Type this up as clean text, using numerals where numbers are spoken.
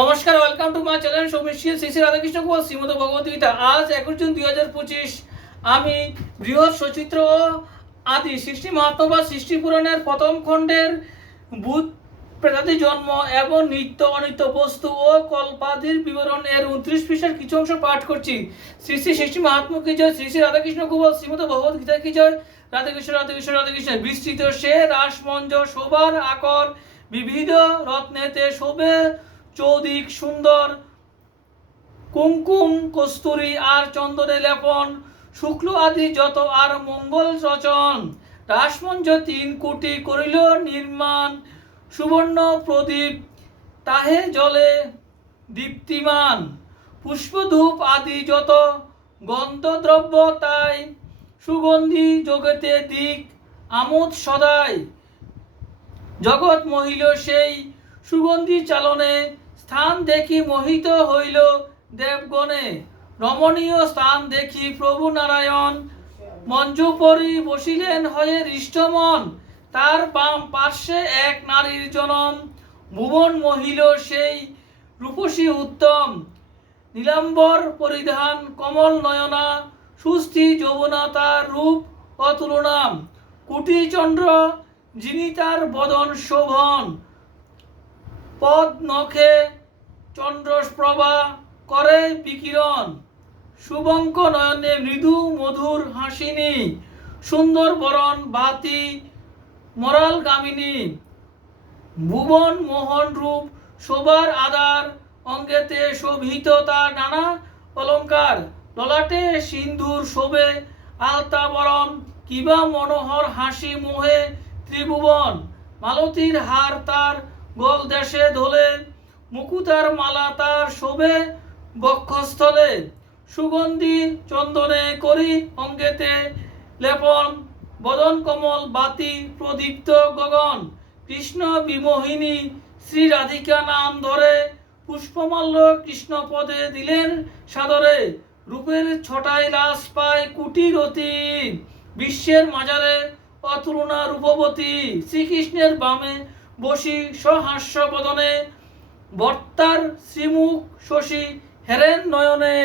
নমস্কার, welcome to my channel Soumishri Shri Shri Radhakrishna Kumar Shrimad Bhagavad Gita. আজ 21 June 2025 আমি বৃহৎ সচিত্র ও আদি সৃষ্টি মাহাত্ম্য বা সৃষ্টি পুরাণের প্রথম খণ্ডের ভূত প্রেতাদি জন্ম এবং নিত্য অনিত্য বস্তু ও কল্পাদির বিবরণ এর 29 পৃষ্ঠার কিছু অংশ পাঠ করছি। শ্রী শ্রী সৃষ্টি মাহাত্ম্য কি জয়, শ্রী শ্রী রাধাকৃষ্ণ কুমার শ্রীমদ ভগবদ্গীতা কি জয়। রাধাকৃষ্ণ রাধাকৃষ্ণ রাধাকৃষ্ণ। বিস্তৃত সে রাসমঞ্জ শোভার আকর, বিবিধ রত্নেতে শোভে চৌদিক সুন্দর, কুমকুম কস্তুরী আর চন্দনে লেপন, শুক্ল আদি যত আর মঙ্গল রচন। রাসমঞ্জ 3 কোটি করিল নির্মাণ, সুবর্ণ প্রদীপ তাহে জলে দীপ্তিমান, পুষ্পধূপ আদি যত গন্ধদ্রব্য তাই, সুগন্ধি জগতে দিক আমোদ সদাই। জগৎ মহিল সেই সুগন্ধি চালনে, স্থান দেখি মোহিত হইল দেবগণে। রমণীয় স্থান দেখি প্রভু নারায়ণ, মঞ্জুপরি বসিলেন হয়ে হৃষ্টমন। তার বাম পার্শ্বে এক নারীর জনম, ভুবন মহিল সেই রূপসী উত্তম। নীলাম্বর পরিধান কমল নয়না, সুস্থি যৌবনা তার রূপ অতুলনা। কুটি চন্দ্র যিনি তার বদন শোভন, পদ নখে চন্দ্রপ্রভা করে বিকিরণ। শুভঙ্ক নয়নে মৃদু মধুর হাসিনী, সুন্দর বরণ বাতি মরাল গামিনী। ভুবন মোহন রূপ শোভার আধার, অঙ্গেতে শোভিত তার নানা অলঙ্কার। ললাটে সিন্ধুর শোভে আলতা বরণ, কিবা মনোহর হাসি মোহে ত্রিভুবন। মালতীর হার তার গল দেশে ধোলে, মুকুতার মালা তার শোভে বক্ষস্থলে। সুগন্ধি চন্দনে করি অঙ্গেতে লেপন, বদন কমল বাতি প্রদীপ্ত গগন। কৃষ্ণ বিমোহিনী শ্রী রাধিকা নাম ধরে, পুষ্পমাল্য কৃষ্ণ পদে দিলেন সাদরে। রূপের ছটায় লাস পায় কুটি রতি, বিশ্বের মাজারে অতুলনা রূপবতী। শ্রীকৃষ্ণের বামে বসি সহাস্য বদনে, বর্তার শ্রীমুখ শশী হেরেন নয়নে।